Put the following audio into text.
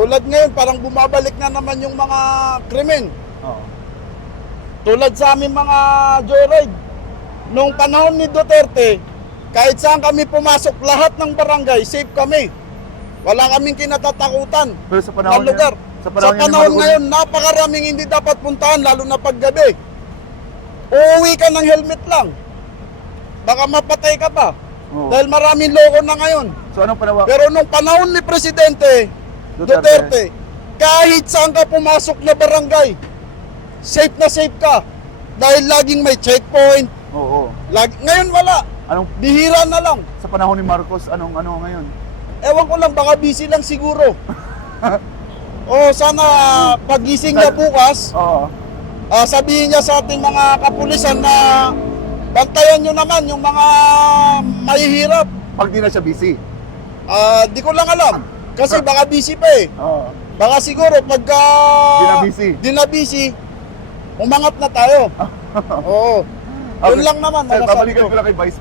Tulad ngayon, parang bumabalik na naman yung mga krimen. Oo. Tulad sa aming mga joyride. Noong panahon ni Duterte, kahit saan kami pumasok, lahat ng barangay, safe kami. Wala kaming kinatatakutan Pero sa na panahon lugar. niya, Sa panahon ngayon, napakaraming hindi dapat puntahan, lalo na paggabi. Uuwi ka ng helmet lang. Baka mapatay ka pa. Oo. Dahil maraming loko na ngayon. So anong panawa? Pero nung panahon ni Presidente Duterte, kahit saan ka pumasok na barangay, safe na safe ka. Dahil laging may checkpoint. Oo. Ngayon wala. Anong Bihira na lang. sa panahon ni Marcos, anong ngayon? Ewan ko lang, baka busy lang siguro. Sana pagising niya bukas, Oo. sabihin niya sa ating mga kapulisan na bantayan nyo naman yung mga mahihirap. Pag di na siya busy. Di ko lang alam. Kasi baka busy pa eh. Oo. Baka siguro pagka di na busy, umangat na tayo. Oo. Yun lang naman. Sir, masasabi babalikan ko. ko lang kay Vice